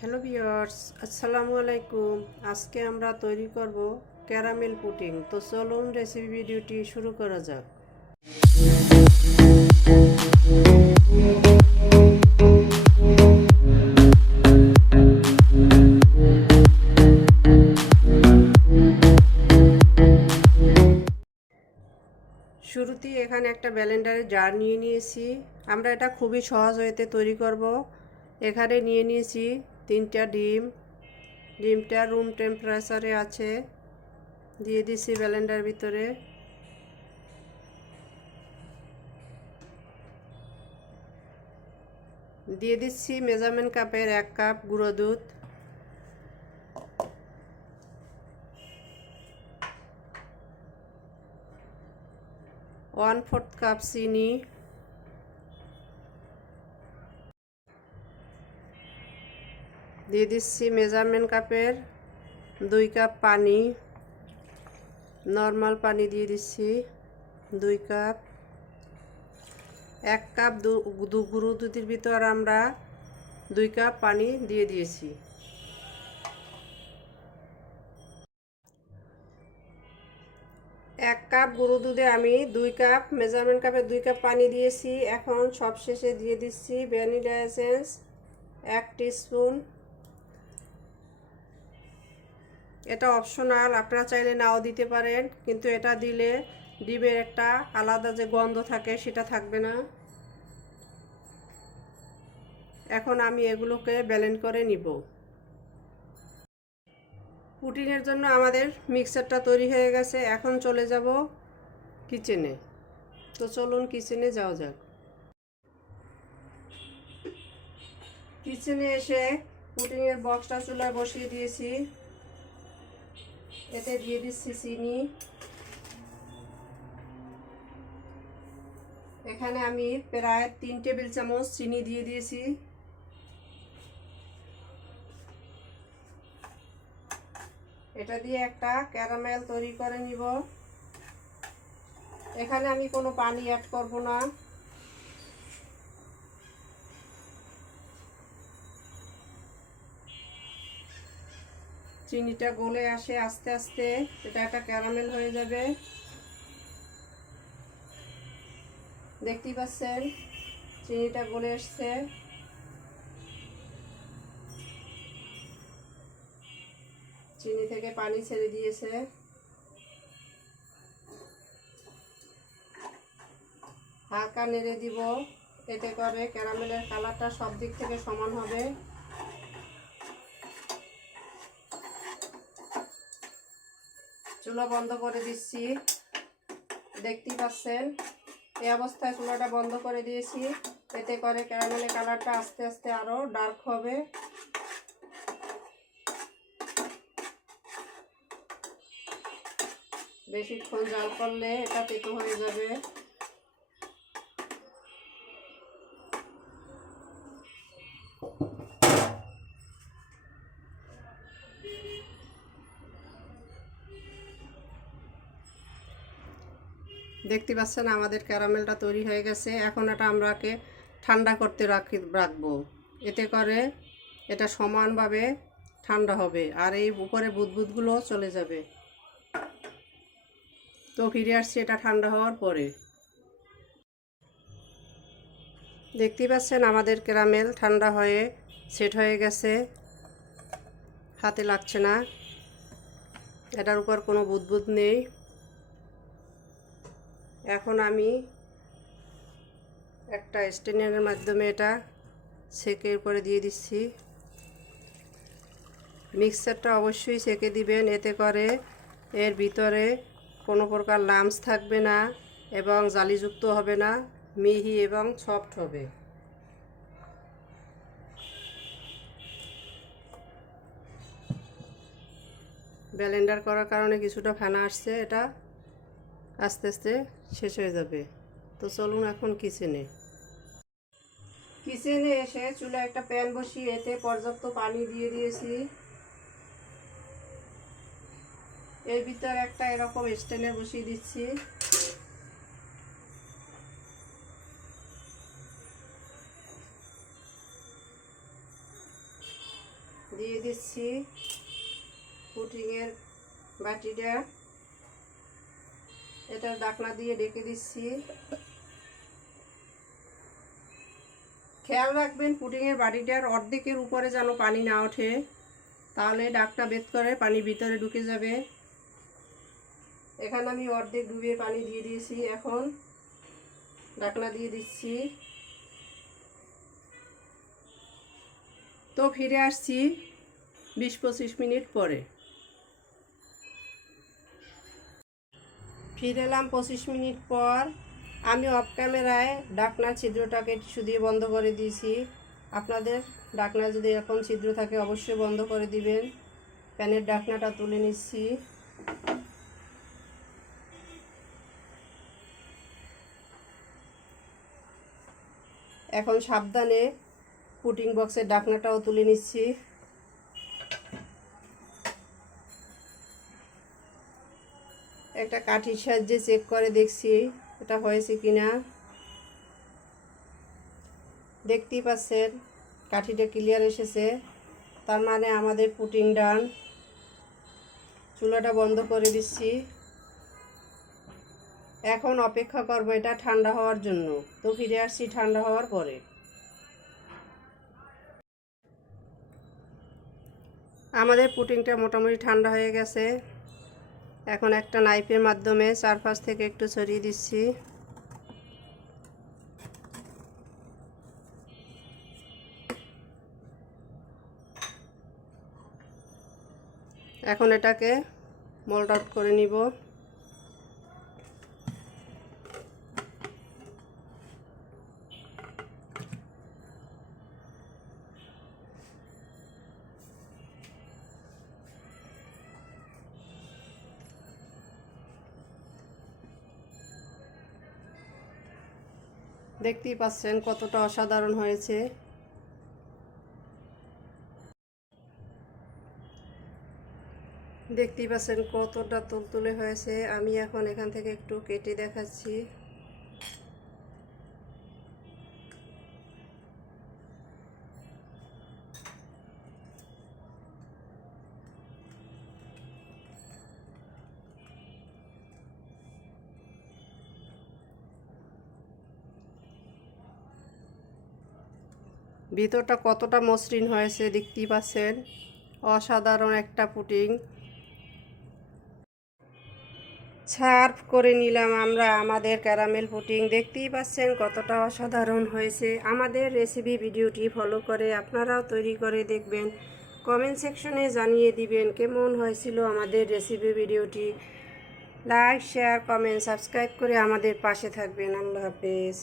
Hello viewers, আসসালামু আলাইকুম। আজকে আমরা তৈরি করব ক্যারামেল পুডিং। তো চলুন রেসিপি ভিডিওটি শুরু করা যাক। শুরুতেই এখানে একটা ব্যালেন্ডারের জার নিয়ে নিয়েছি। আমরা এটা খুবই সহজ হয়েতে তৈরি করব। এখানে নিয়ে নিয়েছি তিনটা ডিম। ডিমটা রুম টেম্পারেচারে আছে। দিয়ে দিছি ব্যালেন্ডার ভিতরে। দিয়ে দিচ্ছি মেজারমেন্ট কাপের এক কাপ গুঁড়ো দুধ। ওয়ান ফোর্থ কাপ চিনি। দিয়ে দিচ্ছি মেজারমেন্ট কাপের দুই কাপ পানি। নর্মাল পানি দিয়ে দিচ্ছি দুই কাপ। এক কাপ দু গুঁড়ো দুধের ভিতর আমরা দুই কাপ পানি দিয়ে দিয়েছি। এক কাপ গরু দুধে আমি দুই কাপ মেজারমেন্ট কাপে দুই কাপ পানি দিয়েছি। এখন সব শেষে দিয়ে দিচ্ছি ভ্যানিলা এসেন্স এক স্পুন এটা অপশনাল আপনারা চাইলে নাও দিতে পারেন, কিন্তু এটা দিলে ডিমের একটা আলাদা যে গন্ধ থাকে সেটা থাকবে না। এখন আমি এগুলোকে ব্যালেন্ড করে নিব। পুটিনের জন্য আমাদের মিক্সারটা তৈরি হয়ে গেছে, এখন চলে যাব কিচেনে তো চলুন কিচেনে যাওয়া যাক। কিচেনে এসে পুটিনের বক্সটা চুলায় বসিয়ে দিয়েছি। এতে দিয়ে দিচ্ছি চিনি। এখানে আমি প্রায় তিন টেবিল চামচ চিনি দিয়ে দিয়েছি। এটা দিয়ে একটা ক্যারামেল তৈরি করে নিব। এখানে আমি কোনো পানি অ্যাড করব না। চিনিটা গলে আসে আস্তে আস্তে, এটা একটা ক্যারামেল হয়ে যাবে। দেখতেই পাচ্ছেন, চিনিটা গলে আসছে। চিনি থেকে পানি ছেড়ে দিয়েছে। হালকা নেড়ে দিব, এতে করে ক্যারামেলের কালারটা সব দিক থেকে সমান হবে। চুলা বন্ধ করে দিচ্ছি। দেখতেই পাচ্ছেন? এই অবস্থায় চুলাটা বন্ধ করে দিয়েছি। এতে করে ক্যারামেলের কালারটা আস্তে আস্তে আরও ডার্ক হবে। বেশিক্ষণ জাল করলে এটা তেতো হয়ে যাবে। দেখতে পাচ্ছেন আমাদের ক্যারামেলটা তৈরি হয়ে গেছে। এখন এটা আমরাকে ঠান্ডা করতে রাখি রাখব। এতে করে এটা সমানভাবে ঠান্ডা হবে আর এই উপরে বুদবুদগুলো চলে যাবে। তো ফিরে আসছি এটা ঠান্ডা হওয়ার পরে। দেখতেই পাচ্ছেন আমাদের ক্যারামেল ঠান্ডা হয়ে সেট হয়ে গেছে। হাতে লাগছে না। এটার উপর কোনো বুদবুদ নেই। এখন আমি একটা স্টেনের মাধ্যমে এটা সেকের উপরে দিয়ে দিচ্ছি। মিক্সারটা অবশ্যই সেকে দিবেন, এতে করে এর ভিতরে কোনো প্রকার লামস থাকবে না এবং জালিযুক্ত হবে না, মিহি এবং সফট হবে। ব্যালেন্ডার করার কারণে কিছুটা ফেনা আসছে এটা। আস্তে আস্তে শেষ হয়ে যাবে। তো চলুন এখন কিচেনে কিচেনে এসে চুলে একটা প্যান বসিয়ে এতে পর্যাপ্ত পানি দিয়ে দিয়েছি। এর ভিতরে একটা এরকম স্ট্যান্ডে বসিয়ে দিচ্ছি। দিয়ে দিচ্ছি। পুটিংয়ের বাটিটা। এটা ডাকনা দিয়ে ডেকে দিচ্ছি। খেয়াল রাখবেন, পুডিংয়ের বাটিটার অর্ধেকের উপরে যেন পানি না ওঠে, তাহলে ডাকটা বেদ করে পানি ভিতরে ঢুকে যাবে। এখানে আমি অর্ধেক ডুবিয়ে পানি দিয়ে দিয়েছি, এখন ডাকনা দিয়ে দিচ্ছি। তো ফিরে আসছি বিশ পঁচিশ মিনিট পরে। ফিরে এলাম পঁচিশ মিনিট পর। আমি অফ ক্যামেরায় ডাকনা ছিদ্রটাকে টিস্যু দিয়ে বন্ধ করে দিয়েছি। আপনাদের ডাকনা যদি এখন ছিদ্র থাকে অবশ্যই বন্ধ করে দিবেন। প্যানের ডাকনাটা তুলে নিচ্ছি। এখন সাবধানে পুটিং বক্সের ডাকনাটাও তুলে নিচ্ছি। একটা কাঠির সাহায্যে চেক করে দেখছি এটা হয়েছে কিনা। দেখতেই পাচ্ছেন, কাঠিটা ক্লিয়ার এসেছে। তার মানে আমাদের পুটিং ডান চুলাটা বন্ধ করে দিচ্ছি। এখন অপেক্ষা করব এটা ঠান্ডা হওয়ার জন্য। তো ফিরে আসছি ঠান্ডা হওয়ার পরে। আমাদের পুটিংটা মোটামুটি ঠান্ডা হয়ে গেছে। এখন একটা নাইফের মাধ্যমে চারপাশ থেকে একটু ছড়িয়ে দিচ্ছি। এখন এটাকে মোল্ড আউট করে নিব। দেখতেই পাচ্ছেন কতটা অসাধারণ হয়েছে। দেখতেই পাচ্ছেন কতটা তুলতুলে হয়েছে। আমি এখন এখান থেকে একটু কেটে দেখাচ্ছি। ভিতরটা কতটা মসৃণ হয়েছে দেখতেই পাচ্ছেন? অসাধারণ একটা পুটিং। সার্ভ করে নিলাম আমরা আমাদের ক্যারামেল পুটিং। দেখতেই পাচ্ছেন কতটা অসাধারণ হয়েছে। আমাদের রেসিপি ভিডিওটি ফলো করে আপনারাও তৈরি করে দেখবেন। কমেন্ট সেকশনে জানিয়ে দিবেন কেমন হয়েছিল আমাদের রেসিপি ভিডিওটি। লাইক শেয়ার কমেন্ট সাবস্ক্রাইব করে আমাদের পাশে থাকবেন। আল্লাহ হাফেজ।